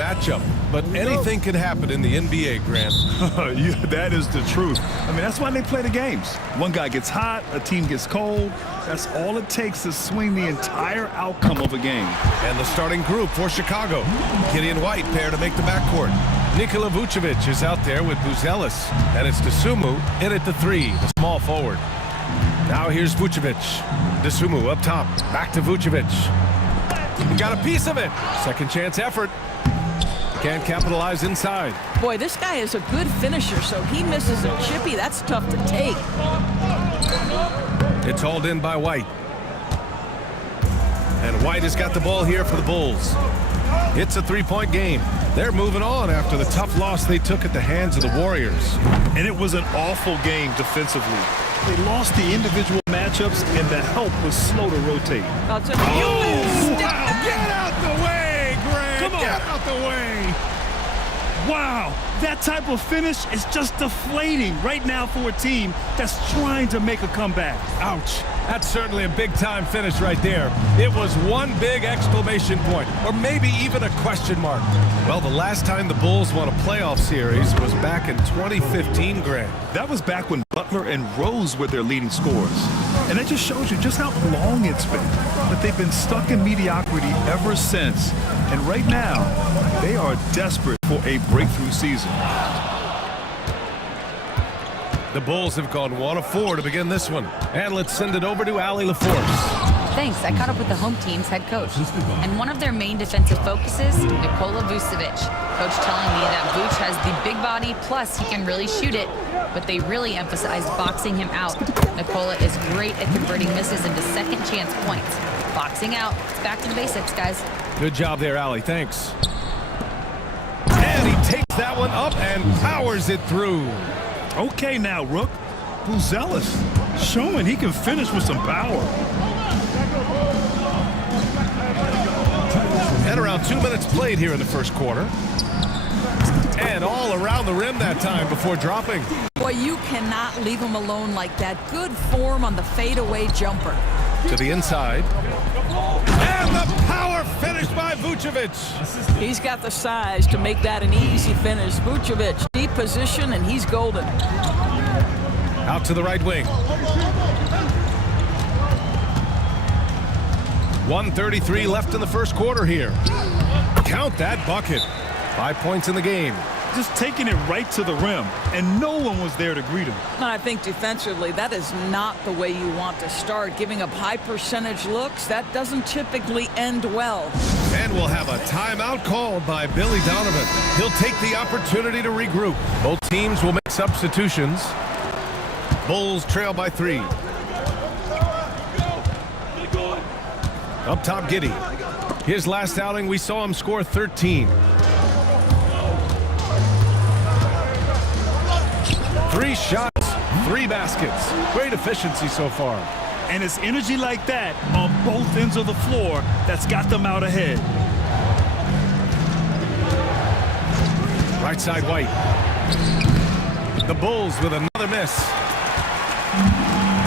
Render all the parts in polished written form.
matchup, but anything can happen in the NBA, Grant. That is the truth. I mean, that's why they play the games. One guy gets hot, a team gets cold. That's all it takes to swing the entire outcome of a game. And the starting group for Chicago. Gideon White pair to make the backcourt. Nikola Vucevic is out there with Buzelis, and it's Dosunmu in at the 3, the small forward. Now here's Vucevic. Dosunmu up top, back to Vucevic. He got a piece of it. Second chance effort. Can't capitalize inside. Boy, this guy is a good finisher, so he misses a chippy. That's tough to take. It's hauled in by White. And White has got the ball here for the Bulls. It's a three-point game. They're moving on after the tough loss they took at the hands of the Warriors. And it was an awful game defensively. They lost the individual matchups, and the help was slow to rotate. Wow. Get out the way, Grant! Come on. Get out the way! Wow, that type of finish is just deflating right now for a team that's trying to make a comeback. Ouch. That's certainly a big-time finish right there. It was one big exclamation point, or maybe even a question mark. Well, the last time the Bulls won a playoff series was back in 2015, Grant. That was back when Butler and Rose were their leading scorers. And that just shows you just how long it's been. But they've been stuck in mediocrity ever since. And right now, they are desperate for a breakthrough season. The Bulls have gone 1 of 4 to begin this one. And let's send it over to Allie LaForce. Thanks. I caught up with the home team's head coach. And one of their main defensive focuses, Nikola Vucevic. Coach telling me that Vuce has the big body, plus he can really shoot it. But they really emphasized boxing him out. Nikola is great at converting misses into second chance points. Boxing out. It's back to the basics, guys. Good job there, Allie. Thanks. And he takes that one up and powers it through. Okay now, Rook. Buzelis showing he can finish with some power. And around 2 minutes played here in the first quarter. And all around the rim that time before dropping. Boy, you cannot leave him alone like that. Good form on the fadeaway jumper. To the inside. And the power finish by Vucevic. He's got the size to make that an easy finish. Vucevic, deep position, and he's golden. Out to the right wing. 1:33 left in the first quarter here. Count that bucket. 5 points in the game. Just taking it right to the rim, and no one was there to greet him. I think defensively, that is not the way you want to start. Giving up high percentage looks, that doesn't typically end well. And we'll have a timeout called by Billy Donovan. He'll take the opportunity to regroup. Both teams will make substitutions. Bulls trail by 3. Up top, Giddey. His last outing, we saw him score 13. 3 shots, 3 baskets. Great efficiency so far. And it's energy like that on both ends of the floor that's got them out ahead. Right side, White. The Bulls with another miss.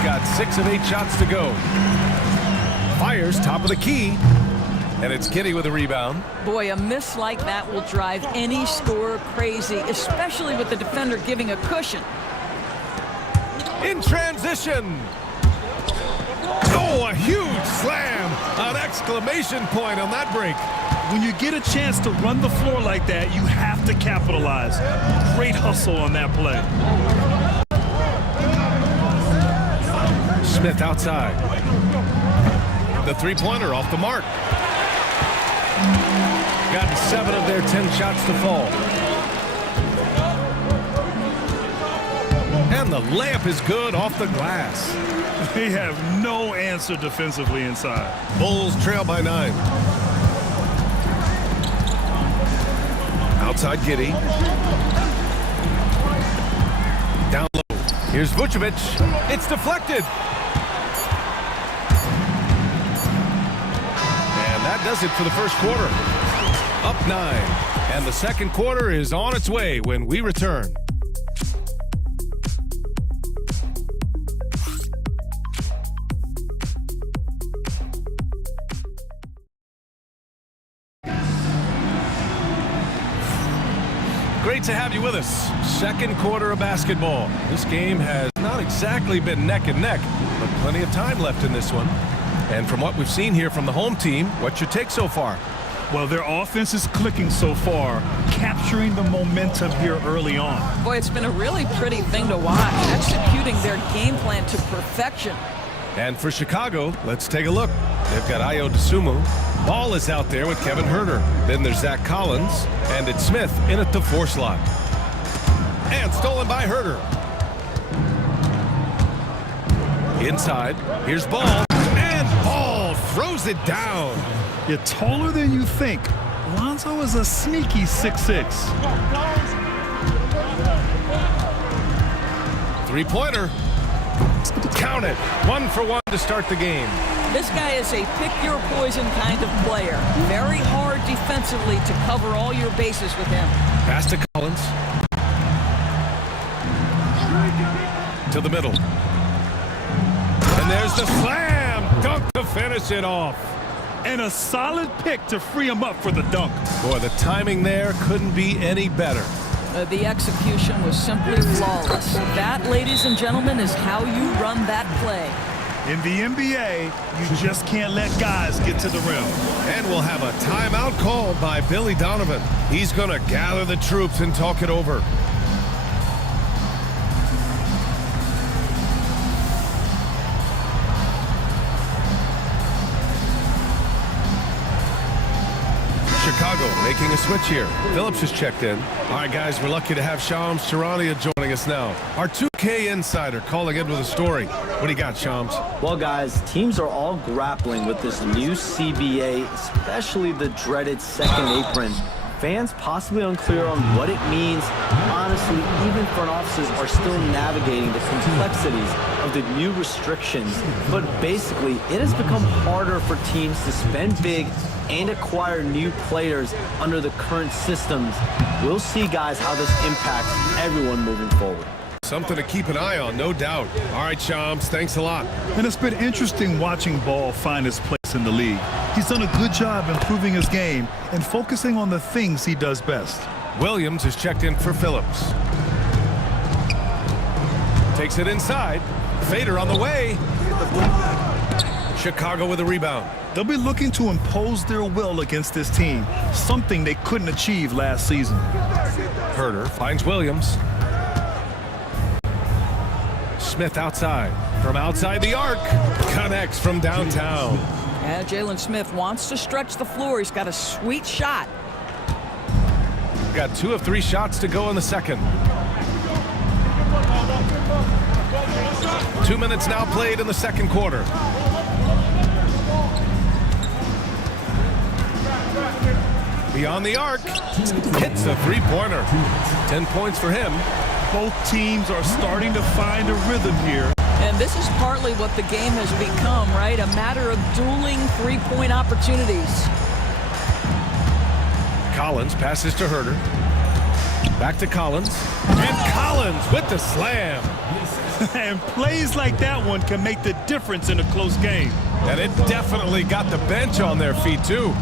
Got 6 of 8 shots to go. Fires top of the key. And it's Giddey with a rebound. Boy, a miss like that will drive any scorer crazy, especially with the defender giving a cushion. In transition. Oh, a huge slam. An exclamation point on that break. When you get a chance to run the floor like that, you have to capitalize. Great hustle on that play. Smith outside. The three-pointer off the mark. Gotten 7 of their 10 shots to fall. And the layup is good off the glass. They have no answer defensively inside. Bulls trail by 9. Outside Giddey. Down low. Here's Vucevic. It's deflected. That does it for the first quarter. Up 9. And the second quarter is on its way when we return. Great to have you with us. Second quarter of basketball. This game has not exactly been neck and neck, but plenty of time left in this one. And from what we've seen here from the home team, what's your take so far? Well, their offense is clicking so far, capturing the momentum here early on. Boy, it's been a really pretty thing to watch, executing their game plan to perfection. And for Chicago, let's take a look. They've got Ayo Dosunmu. Ball is out there with Kevin Huerter. Then there's Zach Collins, and it's Smith in at the 4 slot. And stolen by Huerter. Inside, here's Ball, and Ball throws it down. You're taller than you think. Lonzo is a sneaky 6'6". Three-pointer. Count it. 1 for 1 to start the game. This guy is a pick-your-poison kind of player. Very hard defensively to cover all your bases with him. Pass to Collins. To the middle. And there's the slam. Dunk to finish it off. And a solid pick to free him up for the dunk. Boy, the timing there couldn't be any better. The execution was simply flawless. That, ladies and gentlemen, is how you run that play. In the NBA, you just can't let guys get to the rim. And we'll have a timeout called by Billy Donovan. He's going to gather the troops and talk it over. Chicago making a switch here. Phillips has checked in. All right, guys, we're lucky to have Shams Charania joining us now. Our 2K insider calling in with a story. What do you got, Shams? Well, guys, teams are all grappling with this new CBA, especially the dreaded second apron. Fans possibly unclear on what it means. Honestly, even front offices are still navigating the complexities of the new restrictions. But basically, it has become harder for teams to spend big and acquire new players under the current systems. We'll see, guys, how this impacts everyone moving forward. Something to keep an eye on, no doubt. All right, Shams, thanks a lot. And it's been interesting watching Ball find his place in the league. He's done a good job improving his game and focusing on the things he does best. Williams has checked in for Phillips. Takes it inside. Fader on the way. Chicago with a rebound. They'll be looking to impose their will against this team, something they couldn't achieve last season. Huerter finds Williams. Smith outside. From outside the arc. Connects from downtown. Yeah, Jalen Smith wants to stretch the floor. He's got a sweet shot. Got 2 of 3 shots to go in the second. 2 minutes now played in the second quarter. Beyond the arc. Hits a 3-pointer. 10 points for him. Both teams are starting to find a rhythm here. And this is partly what the game has become, right? A matter of dueling 3-point opportunities. Collins passes to Huerter. Back to Collins. And Collins with the slam. And plays like that one can make the difference in a close game. And it definitely got the bench on their feet, too.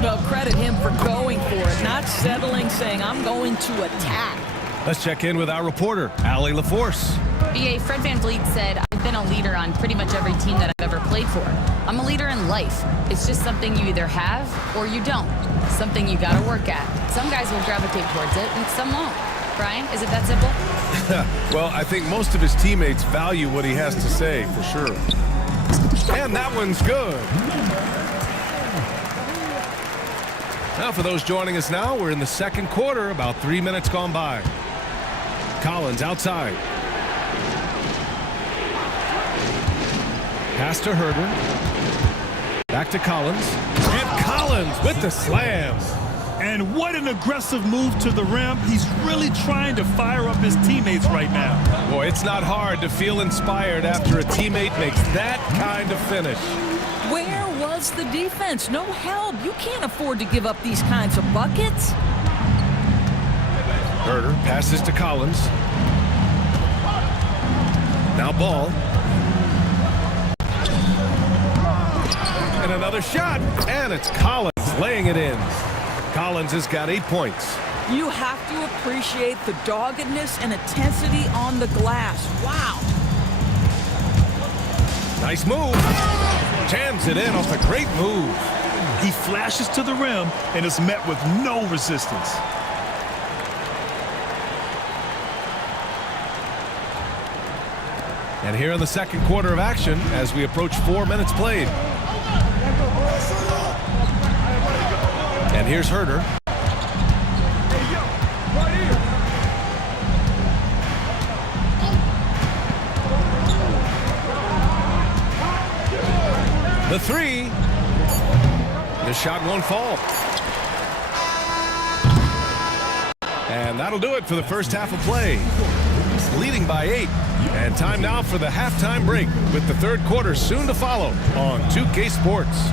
Well, credit him for going for it, not settling, saying, I'm going to attack. Let's check in with our reporter, Allie LaForce. BA, Fred VanVleet said, I've been a leader on pretty much every team that I've ever played for. I'm a leader in life. It's just something you either have or you don't. Something you got to work at. Some guys will gravitate towards it and some won't. Brian, is it that simple? Well, I think most of his teammates value what he has to say, for sure. And that one's good. Now, for those joining us now, we're in the second quarter, about 3 minutes gone by. Collins outside. Pass to Huerter. Back to Collins. And Collins with the slam. And what an aggressive move to the rim. He's really trying to fire up his teammates right now. Boy, it's not hard to feel inspired after a teammate makes that kind of finish. Where was the defense? No help. You can't afford to give up these kinds of buckets. Huerter passes to Collins. Now Ball. And another shot. And it's Collins laying it in. Collins has got 8 points. You have to appreciate the doggedness and intensity on the glass. Wow. Nice move. Jams it in off a great move. He flashes to the rim and is met with no resistance. And here in the second quarter of action as we approach 4 minutes played. And here's Herter. The three. The shot won't fall. And that'll do it for the first half of play. Leading by 8. And time now for the halftime break with the third quarter soon to follow on 2K Sports.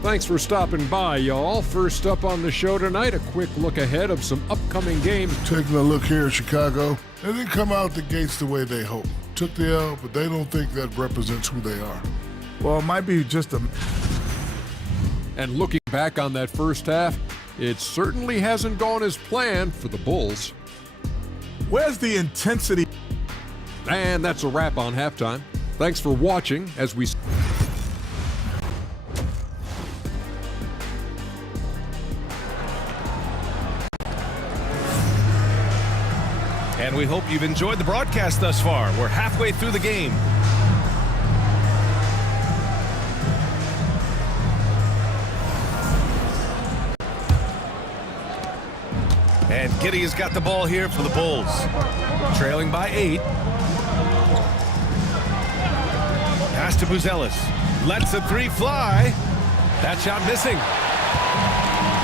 Thanks for stopping by, y'all. First up on the show tonight, a quick look ahead of some upcoming games. Taking a look here at Chicago, they didn't come out the gates the way they hoped. Took the L, but they don't think that represents who they are. Well, it might be just a... And looking back on that first half, it certainly hasn't gone as planned for the Bulls. Where's the intensity? And that's a wrap on halftime. Thanks for watching as we... And we hope you've enjoyed the broadcast thus far. We're halfway through the game. And Giddey has got the ball here for the Bulls. Trailing by 8. Pass to Buzelis. Lets a three fly. That shot missing.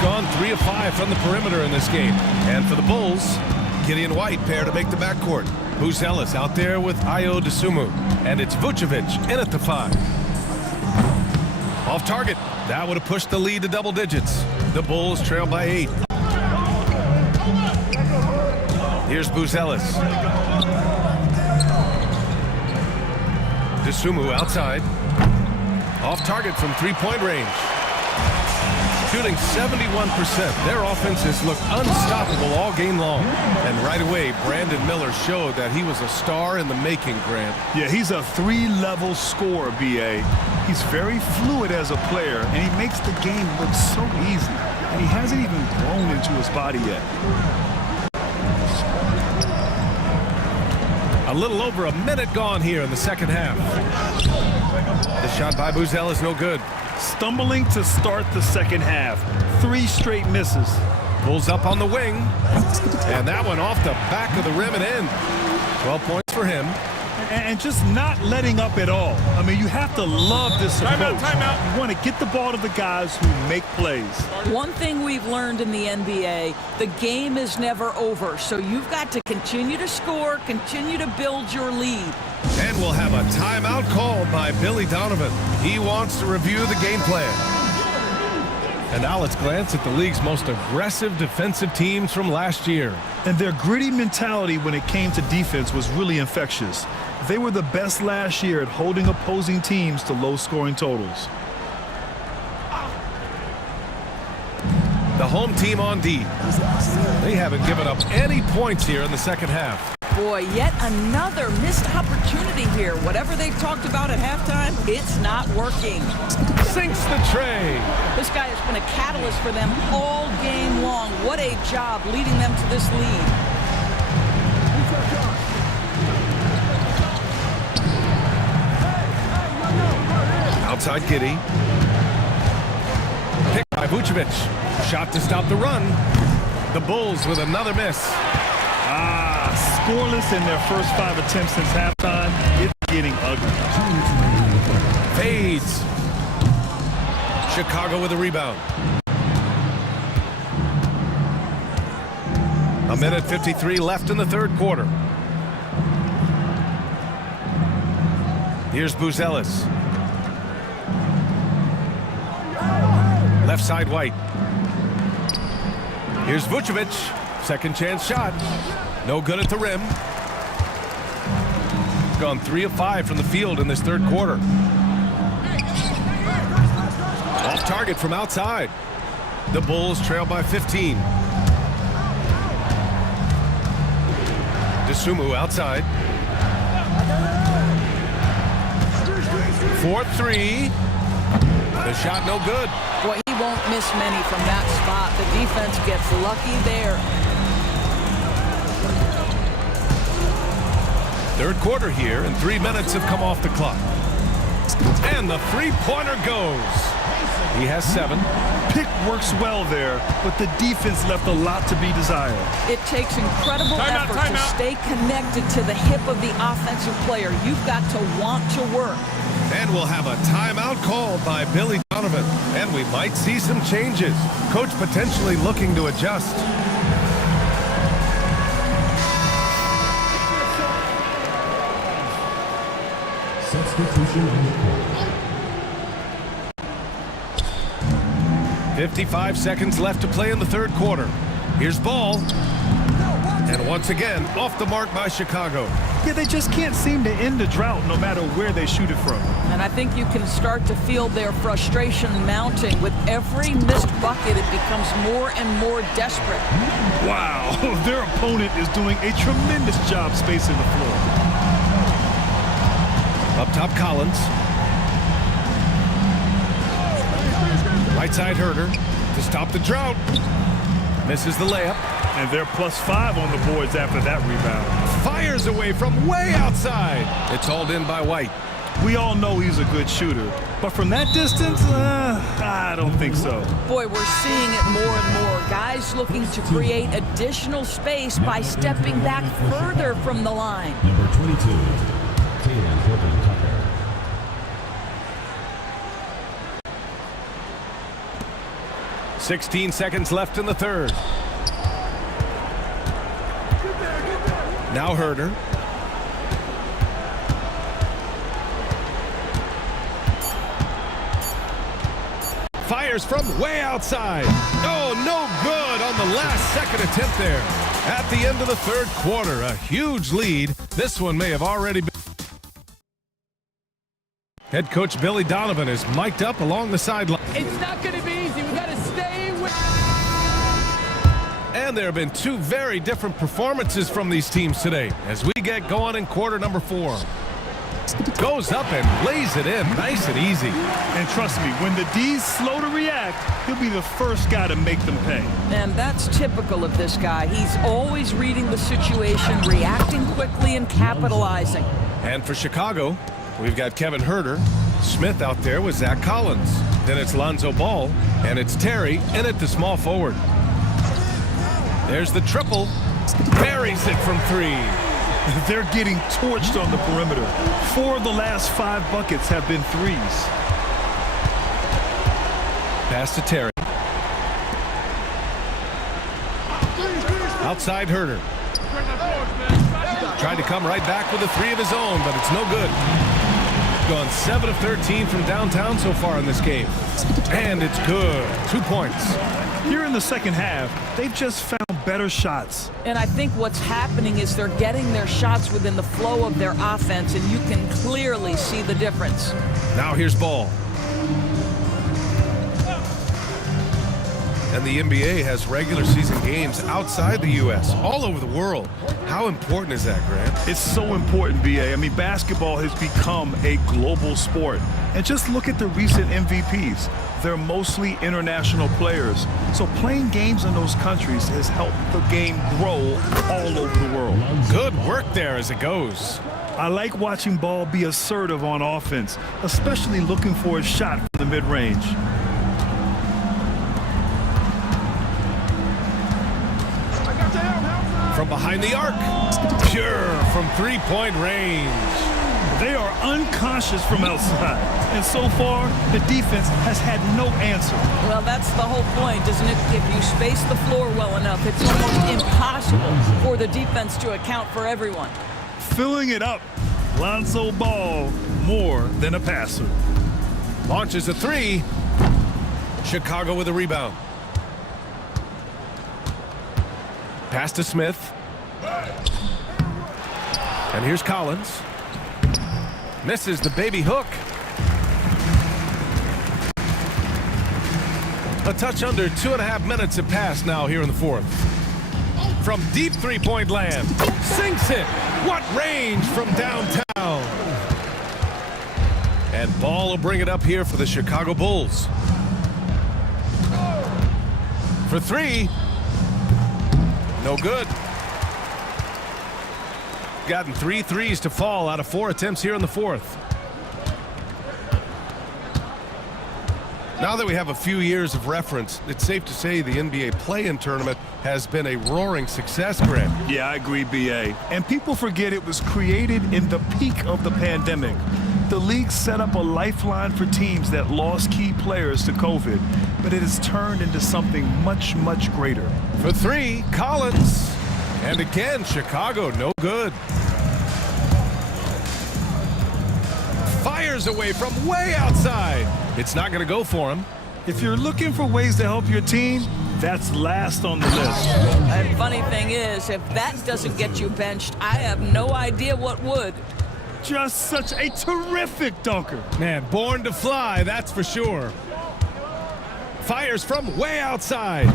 Gone 3 of 5 from the perimeter in this game. And for the Bulls, Giddey and White pair to make the backcourt. Buzelis out there with Ayo Dosunmu. And it's Vucevic in at the 5. Off target. That would have pushed the lead to double digits. The Bulls trail by 8. Here's Buzelis. Dosunmu outside. Off target from three-point range. Shooting 71%. Their offenses look unstoppable all game long. And right away, Brandon Miller showed that he was a star in the making, Grant. Yeah, he's a 3-level scorer, B.A. He's very fluid as a player, and he makes the game look so easy. And he hasn't even grown into his body yet. A little over a minute gone here in the second half. The shot by Buzelis is no good. Stumbling to start the second half. 3 straight misses. Pulls up on the wing. And that one off the back of the rim and in. 12 points for him. And just not letting up at all. I mean, you have to love this approach. Timeout. You want to get the ball to the guys who make plays. One thing we've learned in the NBA, the game is never over. So you've got to continue to score, continue to build your lead. And we'll have a timeout called by Billy Donovan. He wants to review the game plan. And now let's glance at the league's most aggressive defensive teams from last year. And their gritty mentality when it came to defense was really infectious. They were the best last year at holding opposing teams to low-scoring totals. The home team on D. They haven't given up any points here in the second half. Boy, yet another missed opportunity here. Whatever they talked about at halftime, it's not working. Sinks the tray. This guy has been a catalyst for them all game long. What a job leading them to this lead. Outside Giddey. Picked by Vucevic. Shot to stop the run. The Bulls with another miss. Scoreless in their first 5 attempts since halftime. It's getting ugly. Fades. Chicago with a rebound. A minute 53 left in the third quarter. Here's Buzelis. Left side White. Here's Vucevic. Second chance shot. No good at the rim. Gone 3 of 5 from the field in this third quarter. Off target from outside. The Bulls trail by 15. DeSumo outside. 4-3. The shot no good. Boy, he won't miss many from that spot. The defense gets lucky there. Third quarter here, and 3 minutes have come off the clock. And the three-pointer goes. He has 7. Pick works well there, but the defense left a lot to be desired. It takes incredible effort to stay connected to the hip of the offensive player. You've got to want to work. And we'll have a timeout called by Billy Donovan. And we might see some changes. Coach potentially looking to adjust. Substitution on the court. 55 seconds left to play in the third quarter. Here's Ball. And once again, off the mark by Chicago. Yeah, they just can't seem to end the drought no matter where they shoot it from. And I think you can start to feel their frustration mounting. With every missed bucket, it becomes more and more desperate. Wow, their opponent is doing a tremendous job spacing the floor. Up top, Collins. Right side, Herter to stop the drought. Misses the layup. And they're +5 on the boards after that rebound. Fires away from way outside. It's hauled in by White. We all know he's a good shooter, but from that distance, I don't think so. Boy, we're seeing it more and more. Guys looking to create additional space by stepping back further from the line. Number 22, Taylor Horton-Tucker. 16 seconds left in the third. Now Herter. Fires from way outside. Oh, no good on the last second attempt there. At the end of the third quarter, a huge lead. This one may have already been. Head coach Billy Donovan is mic'd up along the sideline. It's not going to be easy. We got to stay with. And there have been 2 very different performances from these teams today as we get going in quarter number 4. Goes up and lays it in nice and easy. And trust me, when the D's slow to react, he'll be the first guy to make them pay. And that's typical of this guy. He's always reading the situation, reacting quickly, and capitalizing. And for Chicago, we've got Kevin Herter. Smith out there with Zach Collins. Then it's Lonzo Ball, and it's Terry in at the small forward. There's the triple. Buries it from 3. They're getting torched on the perimeter. 4 of the last 5 buckets have been threes. Pass to Terry. Outside Herter. Tried to come right back with a 3 of his own, but it's no good. Gone 7 of 13 from downtown so far in this game. And it's good. 2 points. Here in the second half, they've just found better shots. And I think what's happening is they're getting their shots within the flow of their offense, and you can clearly see the difference. Now here's Ball. And the NBA has regular season games outside the U.S., all over the world. How important is that, Grant? It's so important, B.A. I mean, basketball has become a global sport. And just look at the recent MVPs. They're mostly international players. So playing games in those countries has helped the game grow all over the world. Good work there as it goes. I like watching Ball be assertive on offense, especially looking for a shot from the mid-range. From behind the arc. Pure from 3-point range. They are unconscious from outside. And so far, the defense has had no answer. Well, that's the whole point, isn't it? If you space the floor well enough, it's almost impossible for the defense to account for everyone. Filling it up. Lonzo Ball, more than a passer. Launches a 3. Chicago with a rebound. Pass to Smith. And here's Collins. Misses the baby hook. A touch under 2.5 minutes have passed now here in the fourth. From deep three-point land. Sinks it. What range from downtown. And Ball will bring it up here for the Chicago Bulls. For three. No good. Gotten 3 threes to fall out of 4 attempts here in the fourth. Now that we have a few years of reference, it's safe to say the NBA play-in tournament has been a roaring success, Grant. Yeah, I agree, B.A. And people forget it was created in the peak of the pandemic. The league set up a lifeline for teams that lost key players to COVID, but it has turned into something much, much greater. For three, Collins. And again, Chicago, no good. Fires away from way outside. It's not going to go for him. If you're looking for ways to help your team, that's last on the list. And funny thing is, if that doesn't get you benched, I have no idea what would. Just such a terrific dunker. Man, born to fly, that's for sure. Fires from way outside.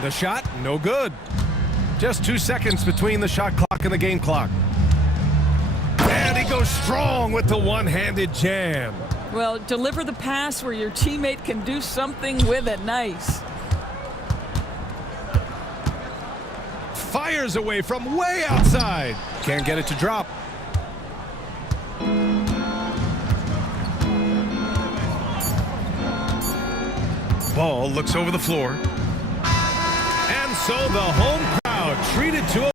The shot, no good. Just 2 seconds between the shot clock and the game clock. And he goes strong with the one-handed jam. Well, deliver the pass where your teammate can do something with it. Nice. Fires away from way outside. Can't get it to drop. Ball looks over the floor. And so the home crowd treated to a